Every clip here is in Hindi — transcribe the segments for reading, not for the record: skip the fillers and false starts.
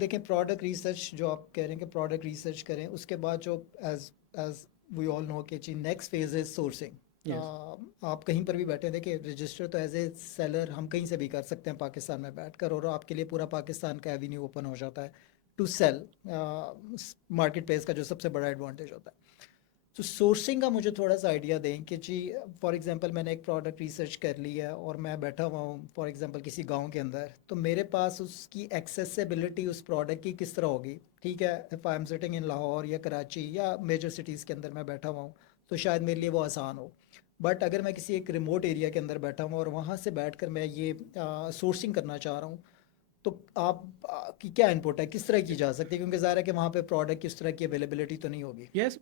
देखें, प्रोडक्ट रिसर्च जो आप कह रहे हैं कि प्रोडक्ट रिसर्च करें, उसके बाद जो as as we all know कि जी next phase is sourcing. Yes. आप कहीं पर भी बैठे, देखिए रजिस्टर तो एज ए सेलर हम कहीं से भी कर सकते हैं पाकिस्तान में बैठकर, और आपके लिए पूरा पाकिस्तान का एवेन्यू ओपन हो जाता है टू सेल। मार्केट प्लेस का जो सबसे बड़ा एडवांटेज होता है, तो सोर्सिंग का मुझे थोड़ा सा आइडिया दें कि जी फॉर एग्जांपल मैंने एक प्रोडक्ट रिसर्च कर लिया है और मैं बैठा हुआ हूँ फॉर एग्जांपल किसी गांव के अंदर, तो मेरे पास उसकी एक्सेसिबिलिटी उस प्रोडक्ट की किस तरह होगी। ठीक है, if I am sitting in Lahore या कराची या मेजर सिटीज़ के अंदर मैं बैठा हुआ हूँ, तो शायद मेरे लिए वो आसान हो। बट अगर मैं किसी एक रिमोट एरिया के अंदर बैठा हूँ और वहाँ से बैठ मैं ये सोर्सिंग करना चाह रहा हूँ, तो आप की क्या इनपुट है, किस तरह की जा सकती है, क्योंकि ज़ाहिर है कि वहाँ पे प्रोडक्ट किस तरह की अवेलेबिलिटी तो नहीं होगी। यस,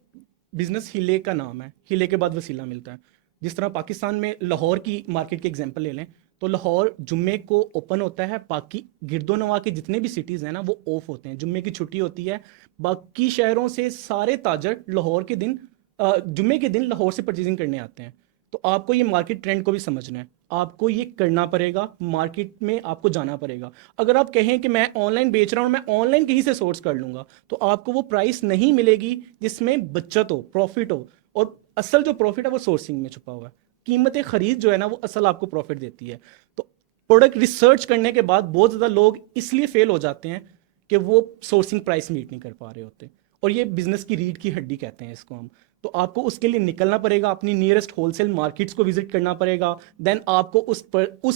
बिजनेस हिले का नाम है, हिले के बाद वसीला मिलता है। जिस तरह पाकिस्तान में लाहौर की मार्केट के एग्जांपल ले लें, तो लाहौर जुम्मे को ओपन होता है, बाकी गिरदोनवा के जितने भी सिटीज़ हैं ना वो ऑफ होते हैं, जुम्मे की छुट्टी होती है। बाकी शहरों से सारे ताजर लाहौर के दिन जुम्मे के दिन लाहौर से परचेजिंग करने आते हैं। तो आपको ये मार्केट ट्रेंड को भी समझना है, आपको ये करना पड़ेगा, मार्केट में आपको जाना पड़ेगा। अगर आप कहें कि मैं ऑनलाइन बेच रहा हूँ, मैं ऑनलाइन कहीं से सोर्स कर लूंगा, तो आपको वो प्राइस नहीं मिलेगी जिसमें बचत हो, प्रॉफिट हो। और असल जो प्रॉफिट है वो सोर्सिंग में छुपा हुआ है। कीमत खरीद जो है ना वो असल आपको प्रॉफिट देती है। तो प्रोडक्ट रिसर्च करने के बाद बहुत ज़्यादा लोग इसलिए फेल हो जाते हैं कि वो सोर्सिंग प्राइस मीट नहीं कर पा रहे होते। और ये बिजनेस की रीढ़ की हड्डी कहते हैं इसको हम। तो आपको उसके लिए निकलना पड़ेगा, अपनी नियरेस्ट होलसेल मार्केट्स को विजिट करना पड़ेगा। देन आपको उस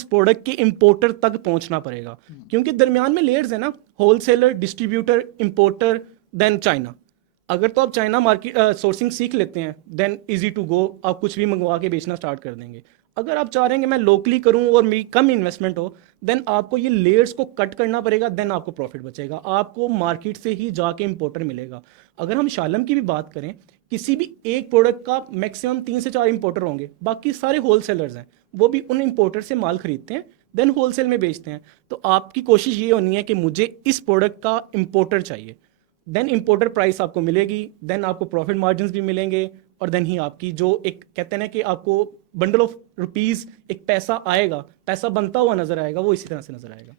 प्रोडक्ट के इंपोर्टर तक पहुंचना पड़ेगा, क्योंकि दरमियान में लेयर्स है ना, wholesaler, distributor, importer, then China. अगर तो आप चाइना मार्केट सोर्सिंग सीख लेते हैं, देन इजी टू गो, आप कुछ भी मंगवा के बेचना स्टार्ट कर देंगे। अगर आप चाह रहे हैं कि मैं लोकली करूं और मेरी कम इन्वेस्टमेंट हो, देन आपको ये लेयर्स को कट करना पड़ेगा, देन आपको प्रॉफिट बचेगा, आपको मार्केट से ही जाके इंपोर्टर मिलेगा। अगर हम शालम की भी बात करें, किसी भी एक प्रोडक्ट का मैक्सिमम 3 से 4 इंपोर्टर होंगे, बाकी सारे होलसेलर्स हैं, वो भी उन इंपोर्टर से माल खरीदते हैं, देन होलसेल में बेचते हैं। तो आपकी कोशिश ये होनी है कि मुझे इस प्रोडक्ट का इंपोर्टर चाहिए, देन इंपोर्टर प्राइस आपको मिलेगी, देन आपको प्रॉफिट मार्जिन भी मिलेंगे। और देन ही आपकी जो एक कहते हैं ना कि आपको बंडल ऑफ रुपीस एक पैसा आएगा, पैसा बनता हुआ नजर आएगा, वो इसी तरह से नजर आएगा।